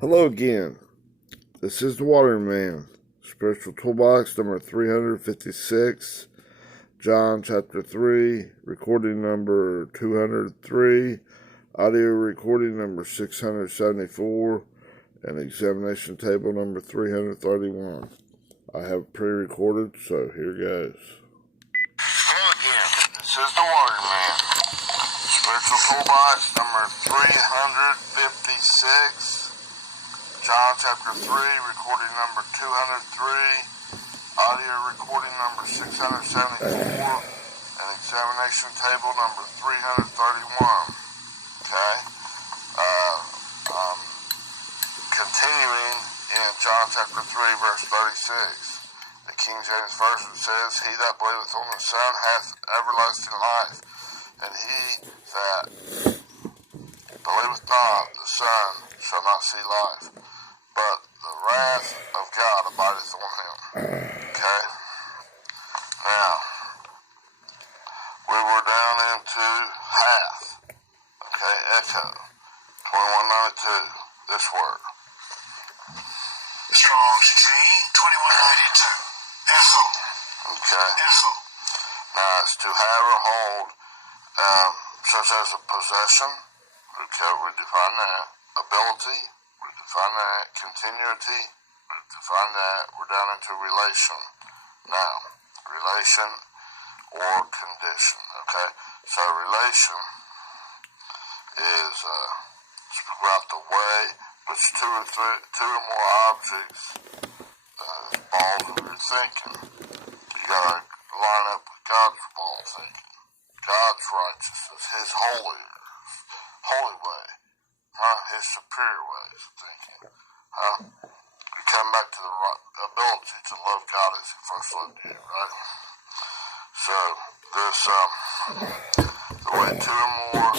Hello again. This is the Waterman. Spiritual Toolbox number 356. John chapter 3. Recording number 203. Audio recording number 674. And examination table number 331. I have pre-recorded, so here goes. Hello again. This is the Waterman. Spiritual Toolbox number 356. John chapter 3, recording number 203, audio recording number 674, and examination table number 331. Okay? Continuing in John chapter 3, verse 36. The King James Version says, "He that believeth on the Son hath everlasting life, and he that believeth not the Son shall not see life, but the wrath of God abideth on him." Okay? Now, we were down into hath. Okay, echo. 2192. This word. Strong's G, 2192. Echo. Okay? Echo. Now, it's to have or hold, such as a possession. Okay, we define that. Ability. We define that. Continuity. We define that. We're down into relation. Now, relation or condition. Okay? So relation is speak about the way which two or more objects involved in your thinking. You gotta line up with God's ball thinking. God's righteousness, his holy way. His superior ways of thinking. We come back to the ability to love God as he first loved you, right? So, this, the way two or more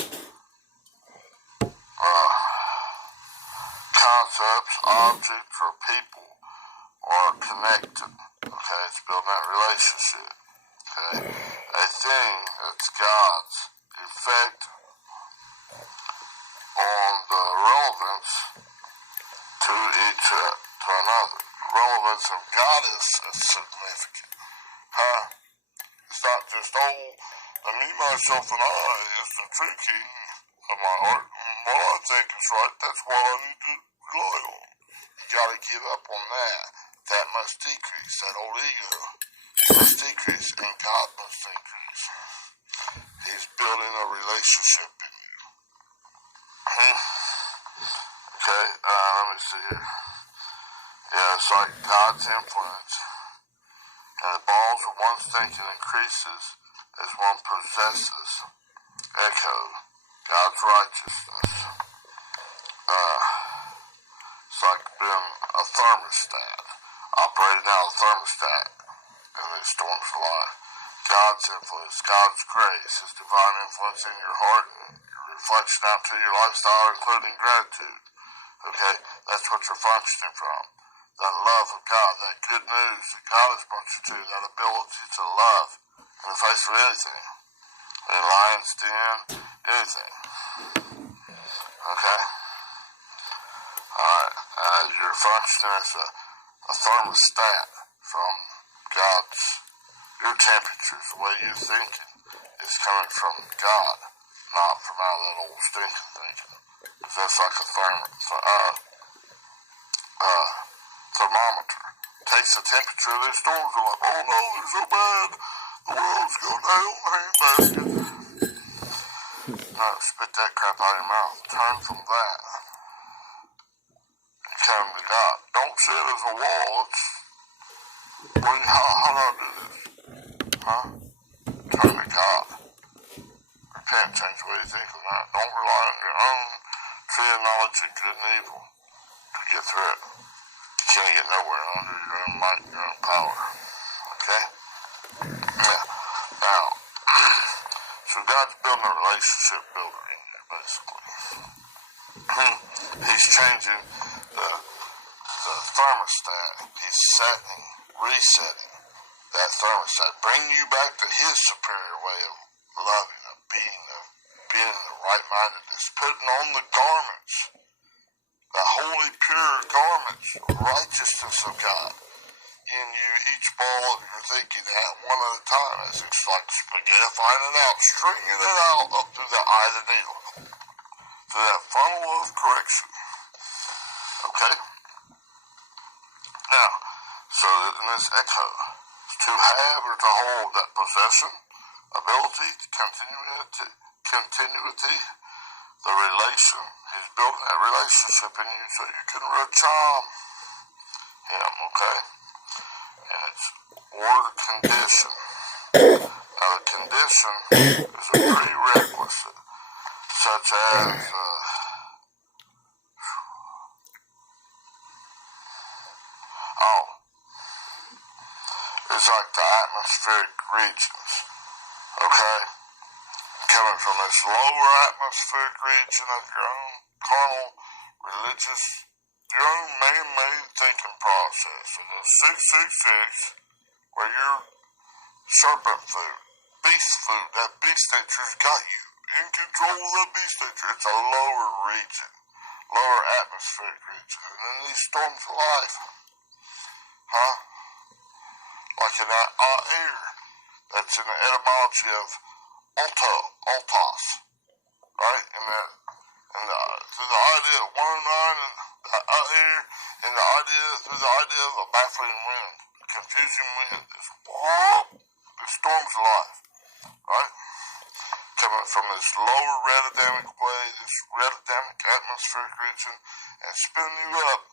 concepts, objects, or people are connected. Okay, it's building that relationship. Okay, a thing that's God's effect on the relevance to another. The relevance of God is significant. It's not just, me, myself, and I is the true king of my heart. What I think is right, that's what I need to rely on. You gotta give up on that. That must decrease. That old ego must decrease, and God must increase. He's building a relationship in you. Okay, let me see here. Yeah, it's like God's influence. And the balls of one's thinking increases as one possesses. Echo. God's righteousness. It's like being a thermostat. Operating out a thermostat in these storms of life. God's influence, God's grace, his divine influence in your heart and your reflection out to your lifestyle, including gratitude. Okay, that's what you're functioning from. That love of God, that good news that God has brought you to, that ability to love in the face of anything. In a lion's den, anything. Okay? Alright, you're functioning as a thermostat from God's, your temperatures, the way you're thinking is coming from God, not from out of that old stinking thinking. Because that's like a thermometer. Takes the temperature of these storms, are like, oh no, they're so bad, the world's going down, handbasket. No, spit that crap out of your mouth. Turn from that. And come to God. Don't see it as a wall. It's, how do I do this? Turn to God. Repent, change the way you think of that. Don't rely on your own tree of knowledge of good and evil to get through it. You can't get nowhere under your own might and your own power. Okay? Yeah. Now, so God's building a relationship builder in you, basically. He's changing the thermostat. He's resetting that thermostat. Bring you back to his superior way of loving, of being in the right-mindedness. Putting on the garments, the holy pure garments of righteousness of God in you, each ball of your thinking at one at a time, as it's like spaghettifying it out, stringing it out up through the eye of the needle, through that funnel of correction. Okay? Now, so in this echo, to have or to hold that possession, ability, continuity, the relation. He's building that relationship in you so you can charm him, okay? And it's or the condition. Now the condition is a prerequisite, such as it's like the atmospheric regions, okay? Coming from this lower atmospheric region of your own carnal, religious, your own man-made thinking process, and the 666, where your serpent food, beast food, that beast nature's got you in control of that beast nature. It's a lower region, lower atmospheric region, and then these storms of life, like in that air, that's in the etymology of altos, right? Through the idea of 109 and the air, and through the idea of a baffling wind, a confusing wind, this storm's of life, right? Coming from this lower redodamic way, this redodamic atmospheric region, and spinning you up,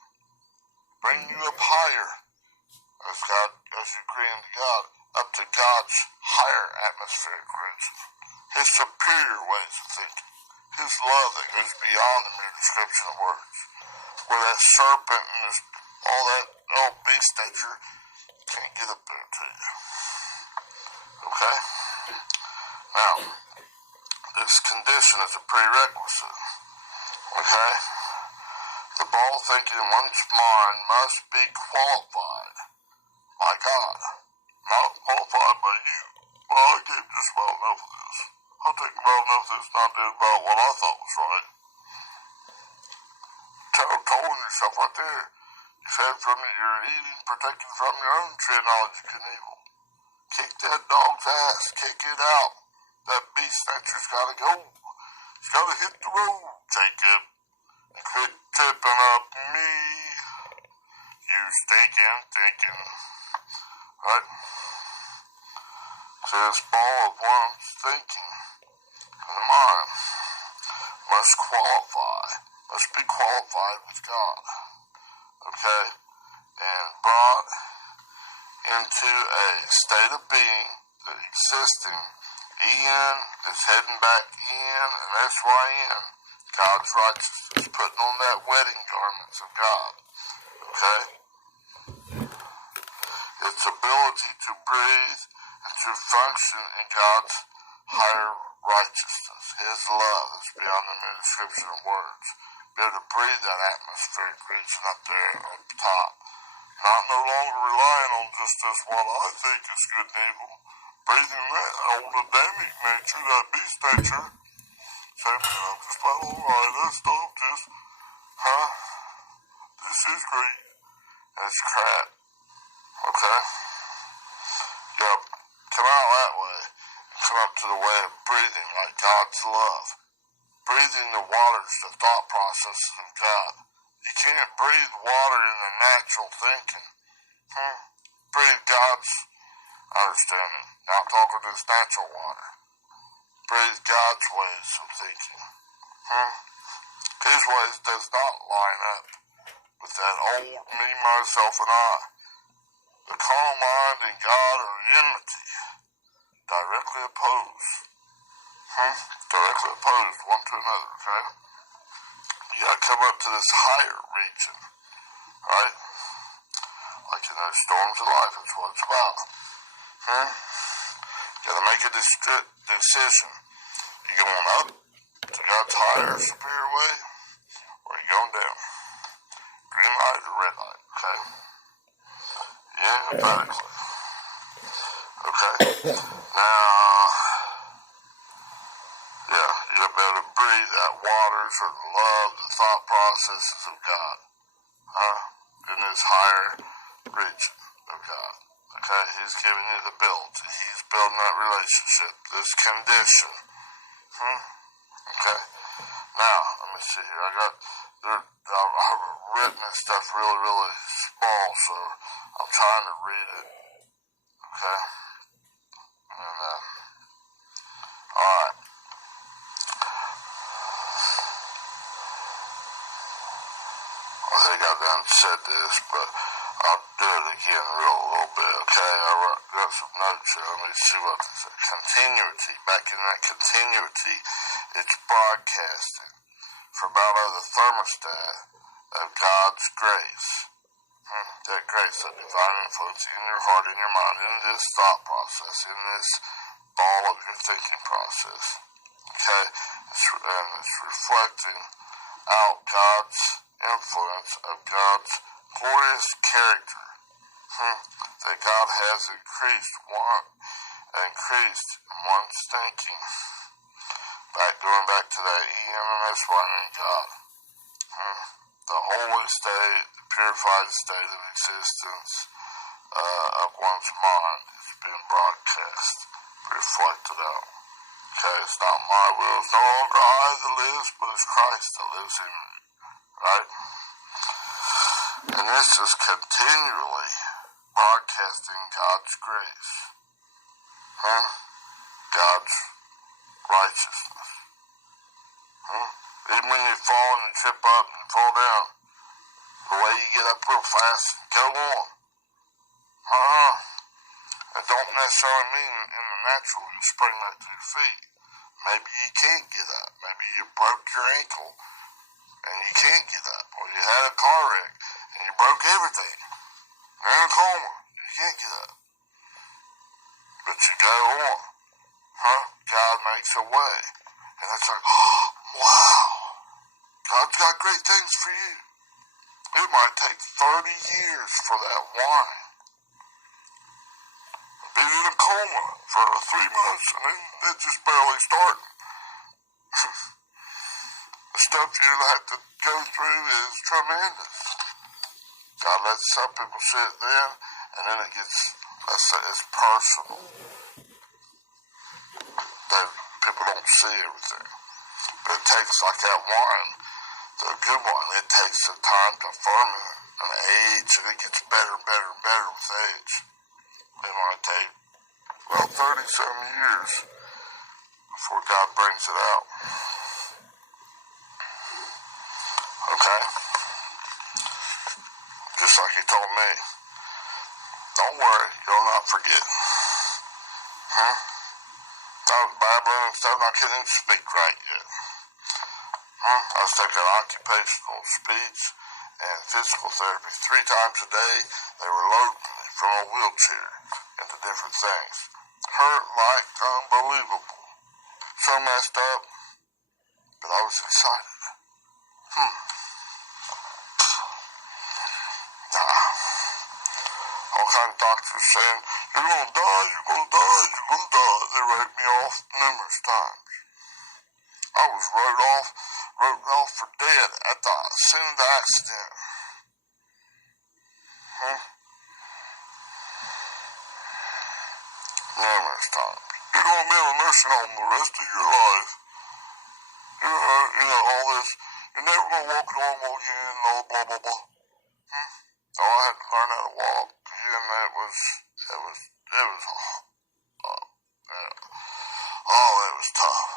bringing you up higher, as you agree into God, up to God's higher atmospheric region, His superior ways of thinking, His love that goes beyond the mere description of words, where that serpent and all that old beast nature can't get up there to you. Okay? Now, this condition is a prerequisite. Okay? The ball thinking in one's mind must be qualified by God, not qualified by you. Well, I gave just about enough of this. I'll take about enough of this, not did about what I thought was right. Telling yourself right there, you fed from it, you're eating, protecting from your own tree of knowledge of good and evil. Kick that dog's ass, kick it out. That beast nature's gotta go. It's gotta hit the road, Jacob, and quit tripping up me. You stinking thinking. Right? So this ball of one's thinking in the mind must be qualified with God. Okay? And brought into a state of being that existing. En is heading back in, and SYN, God's righteousness, putting on that wedding garments of God. Okay? Its ability to breathe and to function in God's higher righteousness, His love is beyond the mere description of words. Be able to breathe that atmospheric region up there on top. Not no longer relying on just this what I think is good and evil. Breathing that old Adamic nature, that beast nature. Saying, man, I'm just about alright, that stuff just, this is great. And it's crap. Okay? Yep. Come out that way. Come up to the way of breathing like God's love. Breathing the waters, the thought processes of God. You can't breathe water in the natural thinking. Breathe God's understanding. Not talking this natural water. Breathe God's ways of thinking. His ways does not line up with that old me, myself, and I. The carnal mind and God are enmity. Directly opposed. Directly opposed one to another, okay? You gotta come up to this higher region, right? Like in those storms of life, that's what it's about. You gotta make a decision. You going up to God's higher, superior way, or you going down? Green light or red light, okay? Yeah, emphatically. Okay? Now, yeah, you gotta be able to breathe that waters or the love, the thought processes of God. in this higher region of God. Okay, he's giving you the ability. He's building that relationship, this condition. Okay, now, let me see here. I've written this stuff really, really small, so I'm trying to read it. Okay, and, alright. I think I've done said this, but I'll do it again a little bit, okay? I got some notes here. Let me see what this is. Continuity. Back in that continuity, it's broadcasting from out of the thermostat of God's grace. That grace, that divine influence in your heart, in your mind, in this thought process, in this ball of your thinking process. Okay? It's reflecting out God's influence of God's glorious character. That God has increased in one's thinking. Going back to that EMMS writing God. The holy state, the purified state of existence of one's mind is being broadcast, reflected out. Okay, it's not my will, it's no longer I that lives, but it's Christ that lives in me. Right? And this is continually broadcasting God's grace. God's righteousness. Even when you fall and you trip up and you fall down, the way you get up real fast, go on. It don't necessarily mean in the natural you spring right to your feet. Maybe you can't get up. Maybe you broke your ankle and you can't get up. Or you had a car wreck and you broke everything. You're in a coma. You can't get up. But you go on. God makes a way. And it's like, oh, wow. God's got great things for you. It might take 30 years for that wine. Been in a coma for 3 months and then it's just barely starting. The stuff you have to go through is tremendous. God lets some people see it then, and then it gets, let's say, it's personal. That people don't see everything. But it takes, like that wine, the good wine, it takes the time to ferment and age, and it gets better and better and better with age. It might take, 30-some years before God brings it out. Okay? Just like he told me. Don't worry, you'll not forget. I was babbling and stuff, and I couldn't even speak right yet. I was taking occupational speech and physical therapy 3 times a day. They were loading me from a wheelchair into different things. Hurt like unbelievable. So messed up, but I was excited. All kinds of doctors saying, you're gonna die, you're gonna die, you're gonna die. They wrote me off numerous times. I was wrote off for dead at the scene of the accident. Numerous times. You're gonna be in a nursing home the rest of your life. All this. You're never gonna walk normal again, blah, blah, blah. Oh, I had to learn how to walk. And it was tough.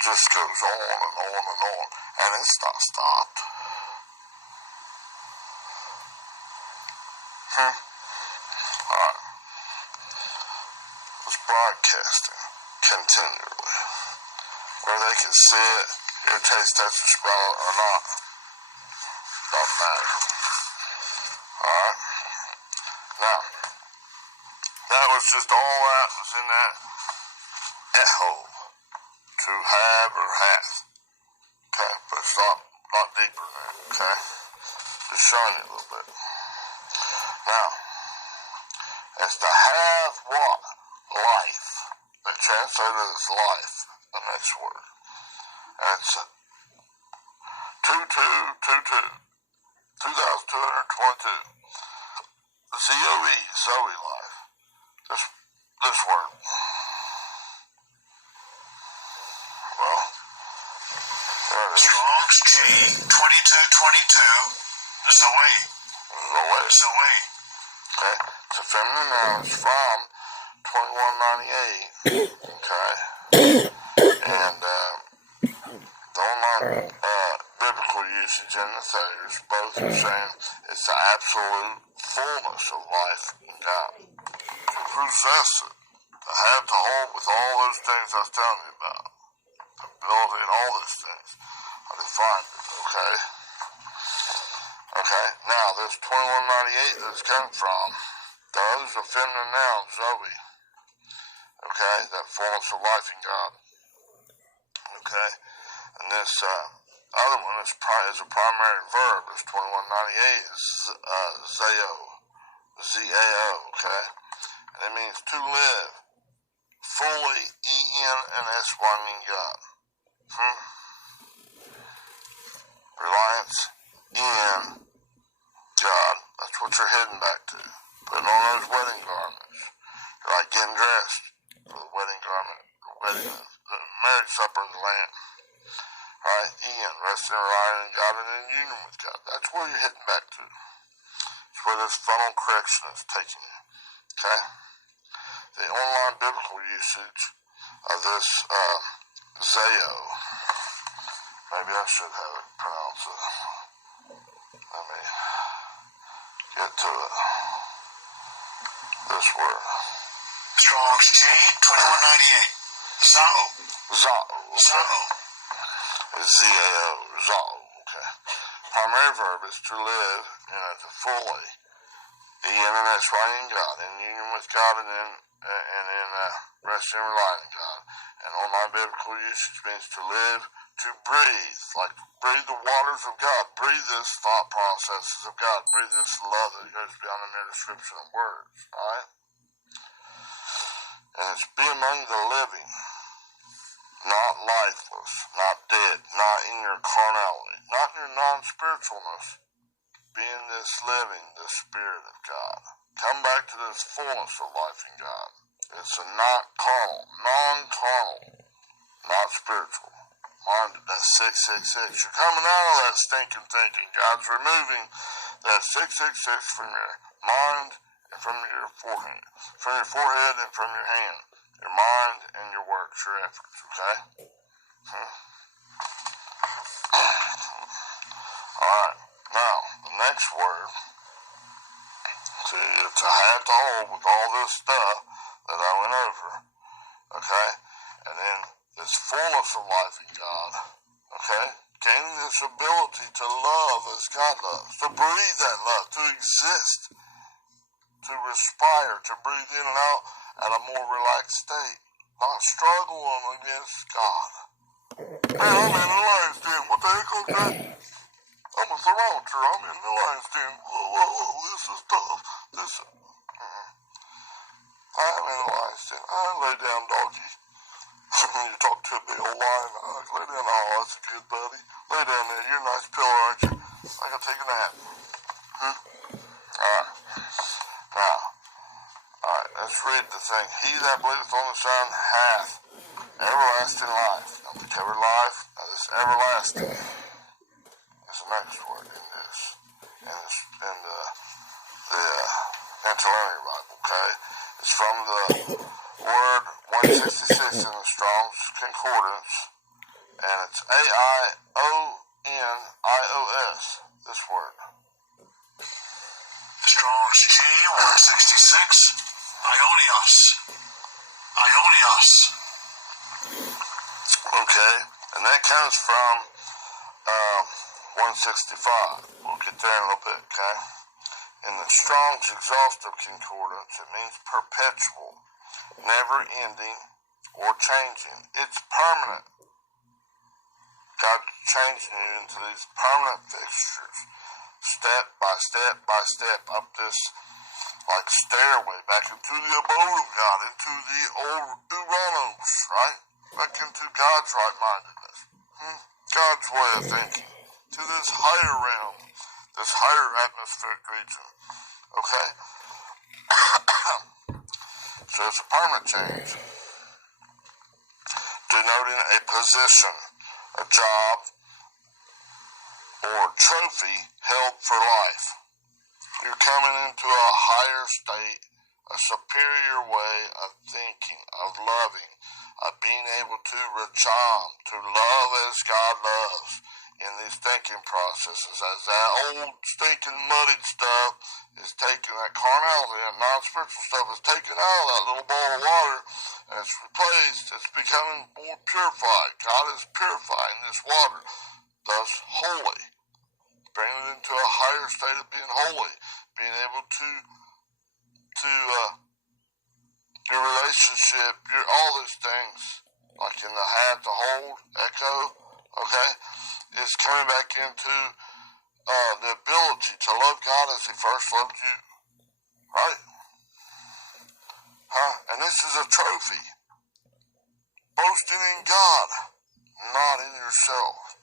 Just goes on and on and on. And it's not stopped. Alright. It's broadcasting continually. Where they can see it, your taste, touch, or smell it or not. Doesn't matter. Alright? Now, that was just all that was in that echo. To have or hath. Okay, but it's not deeper than that, okay? Just showing you a little bit. Now, it's to have what? Life. They translated as life, the next word. And it's 2222. 2,222. ZOE, Zoe life. This word. Well, there it is. Strong's G 2222. Zoe. Zoe. Okay. It's a feminine noun. It's from 2198. Okay. And the online biblical usage and the Thayers both are saying it's the absolute fullness of life in God. To possess it, to have to hold with all those things I was telling you about, the ability and all those things. I defined it, okay? Okay, now this 2198 that it's coming from, those are feminine noun, Zoe. Okay, that fullness of life in God. Okay, and this other one is a primary verb. This 2198 is zao, Z-A-O, okay? And it means to live fully, E-N and S-Y in God. Reliance in God. That's what you're heading back to. Putting on those wedding garments. You're like getting dressed for the wedding garment, the marriage supper of the Lamb. Right? Ian, resting and relying on God and in union with God. That's where you're heading back to. It's where this funnel correction is taking you. Okay? The online biblical usage of this zao. Maybe I should have it pronounced it. Let me get to it. This word. Strong's G 2198. Zao. Zao. Okay. Zao. Z-A-O. Zao. Okay. Primary verb is to live to fully. E-N and S-Y in God. In union with God and in resting and relying on God. And online biblical usage means to live, to breathe. Like breathe the waters of God. Breathe this thought processes of God. Breathe this love that goes beyond the mere description of words. Alright? And it's be among the living, not lifeless, not dead, not in your carnality, not in your non-spiritualness. Be in this living, the Spirit of God. Come back to this fullness of life in God. It's a not carnal, non-carnal, not spiritual. Minded, that's 666. You're coming out of that stinking thinking. God's removing that 666 from your mind and from your forehead and from your hand, your mind and your works, your efforts, okay? Alright, now, the next word, to have to hold with all this stuff that I went over, okay? And then this fullness of life in God, okay? Gaining this ability to love as God loves, to breathe that love, to exist, to respire, to breathe in and out at a more relaxed state, not struggling against God. Man, I'm in the lion's den. What the heck is that? I'm a thermometer. I'm in the lion's den. Whoa, this is tough. I'm in the lion's den. I lay down, doggy. You talk to a big old lion. Lay down. Oh, that's good, buddy. Lay down there. You're a nice pillow, aren't you? I can take a nap. Alright. Now, alright, let's read the thing. He that believeth on the Son hath everlasting life. Now, the covered life, now this everlasting is the next word in this. In the Interlinear Bible, okay? It's from the word 166 in the Strong's Concordance, and it's A-I-O-N-I-O-S, this word. Strong's G 166. Ionios. Ionios. Okay, and that comes from 165. We'll get there in a little bit, okay? In the Strong's Exhaustive Concordance, it means perpetual, never ending, or changing. It's permanent. God's changing you into these permanent fixtures, step by step by step, up this like stairway back into the abode of God, into the old Uranus, right? Back into God's right-mindedness, God's way of thinking, to this higher realm, this higher atmospheric region. Okay? So it's a permanent change, denoting a position, a job, or trophy held for life. You're coming into a higher state, a superior way of thinking, of loving, of being able to racham, to love as God loves in these thinking processes. As that old stinking muddied stuff is taken, that carnality, that non-spiritual stuff is taken out of that little bowl of water and it's replaced, it's becoming more purified. God is purifying this water, thus holy, bringing it into a higher state of being holy, being able to your relationship, all these things, like in the had, the hold, echo, okay, is coming back into the ability to love God as He first loved you, right? And this is a trophy. Boasting in God, not in yourself.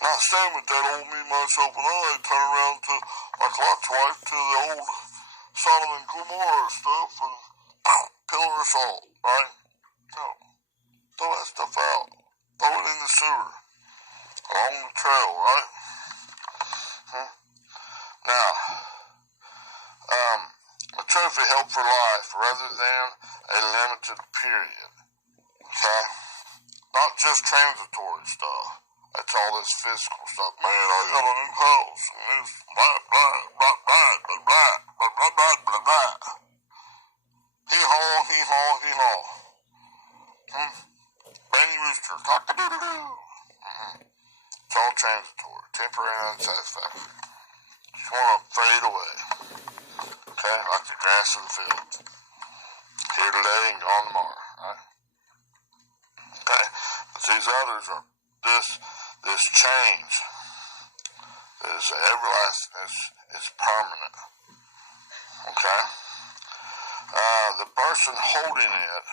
Not staying with that old me, myself, and I, turn around to, like Lot's wife, to the old Sodom and Gomorrah stuff and pillar of salt, right? No. Throw that stuff out. Throw it in the sewer. Along the trail, right? Now, a trophy held for life rather than a limited period. Okay? Not just transitory stuff. That's all this physical stuff. Man, I got a new house and this blah, blah, blah, blah, blah, blah, blah, blah, blah, blah, blah. Hee-haw, hee-haw, hee-haw. Rainy rooster, cock-a-doodle-doo. It's all transitory, temporary and unsatisfactory. Just want to fade away. Okay, like the grass of the field. Here today and gone tomorrow, right? Okay, but these others are this change is everlasting, is permanent. Okay? The person holding it,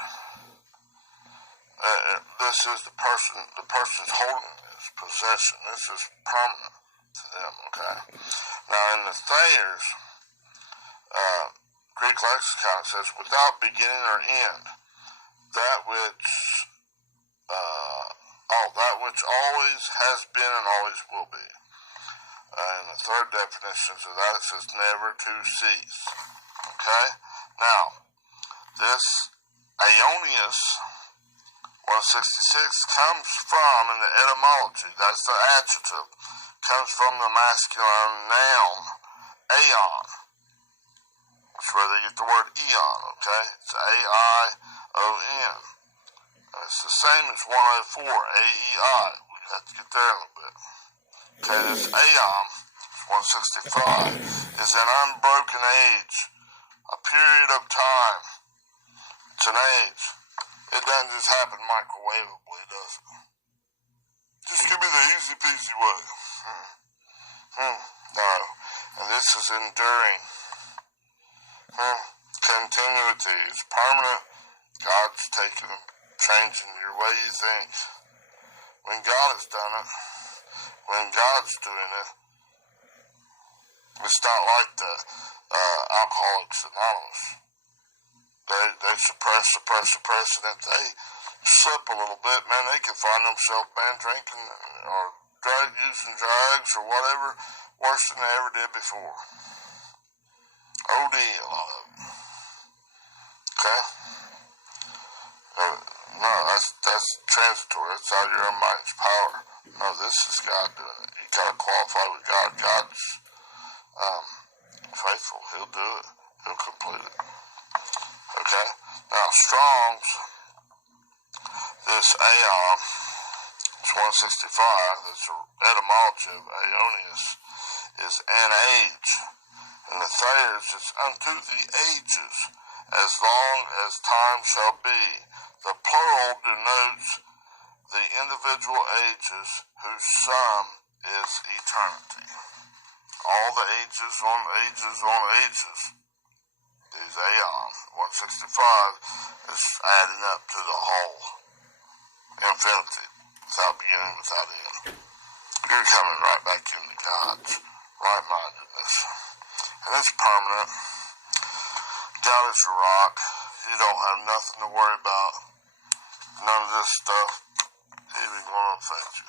this is the person's holding this possession. This is permanent to them, okay? Now in the Thayers, Greek lexicon says, without beginning or end, that which always has been and always will be. And the third definition of that, it says never to cease. Okay? Now, this Aeonius 166 comes from, in the etymology, that's the adjective, comes from the masculine noun, aeon. That's where they get the word eon, okay? It's A-I-O-N. And it's the same as 104, A-E-I. We have to get there in a little bit. Okay, this aeon, 165, is an unbroken age, a period of time. It's an age. It doesn't just happen microwavably, does it? Just give me the easy peasy way. No. And this is enduring. Continuity is permanent. God's taking and changing your way you think. When God has done it, when God's doing it, it's not like the Alcoholics Anonymous. They suppress, and if they slip a little bit, man, they can find themselves, man, drinking or using drugs or whatever worse than they ever did before. OD, a lot of it. Okay? No, that's transitory. That's out of your own mind's power. No, this is God doing it. You gotta qualify with God. God's faithful. He'll do it. He'll complete it. Okay? Now, Strong's, this Aeon, it's 165, that's the etymology of Aeonius, is an age. And the Thayers, it's unto the ages, as long as time shall be. The plural denotes the individual ages whose sum is eternity. All the ages on ages on ages. These Aeon, 165, is adding up to the whole. Infinity, without beginning, without end. You're coming right back into God's right mind. It's permanent. God is your rock. You don't have nothing to worry about. None of this stuff even going to affect you.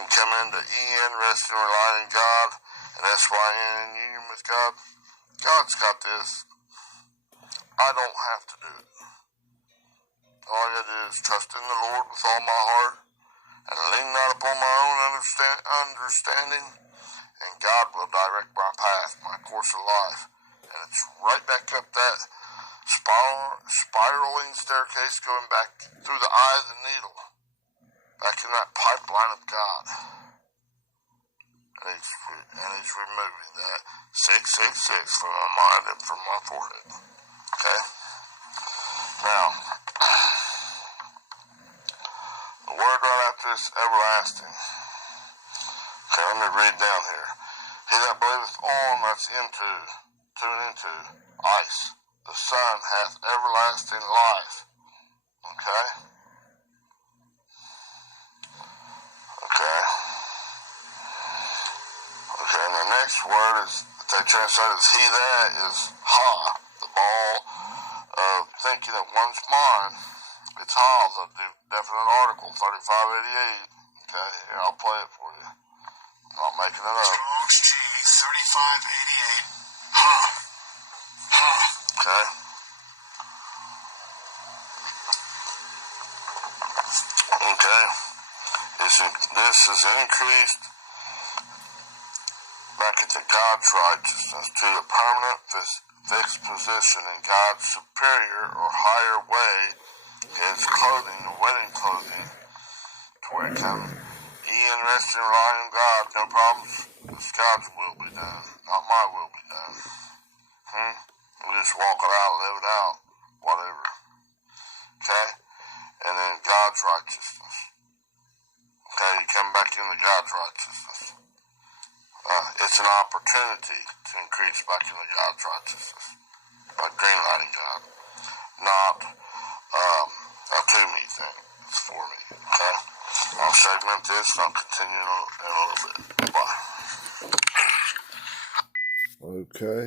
And come into EN, resting and relying in God, and SYN in union with God. God's got this. I don't have to do it. All I got to do is trust in the Lord with all my heart and lean not upon my own understanding, and God will direct my path, my course of life. And it's right back up that spiraling staircase going back through the eye of the needle, back in that pipeline of God. And he's removing that 666 from my mind and from my forehead. Okay? Now, the word right after this, everlasting. Okay, let me read down here. He that believeth on, that's tune into ice. The Son hath everlasting life. Okay? Okay. Okay, and the next word is, they translate as he that is ha, the ball of thinking of one's mind. It's ha, the definite article, 3588. Okay, here, I'll play it for you. I'm not making it up. Strong's G 3588. Ha. Ha. Okay. Okay. This is increased back into God's righteousness to the permanent fixed position in God's superior or higher way, his clothing, the wedding clothing, to where it can Ian resting relying on God, no problems. It's God's will be done, not my will be done. We just walk it out, live it out, whatever. Okay? And then God's righteousness. Okay, you come back into God's righteousness. It's an opportunity to increase back into God's righteousness by greenlighting God, not a to-me thing. It's for me. Okay? I'll segment this and I'll continue in a little bit. Bye. Okay.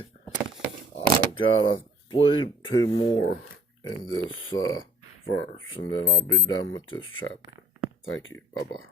I've got, I believe, 2 more in this verse, and then I'll be done with this chapter. Thank you. Bye-bye.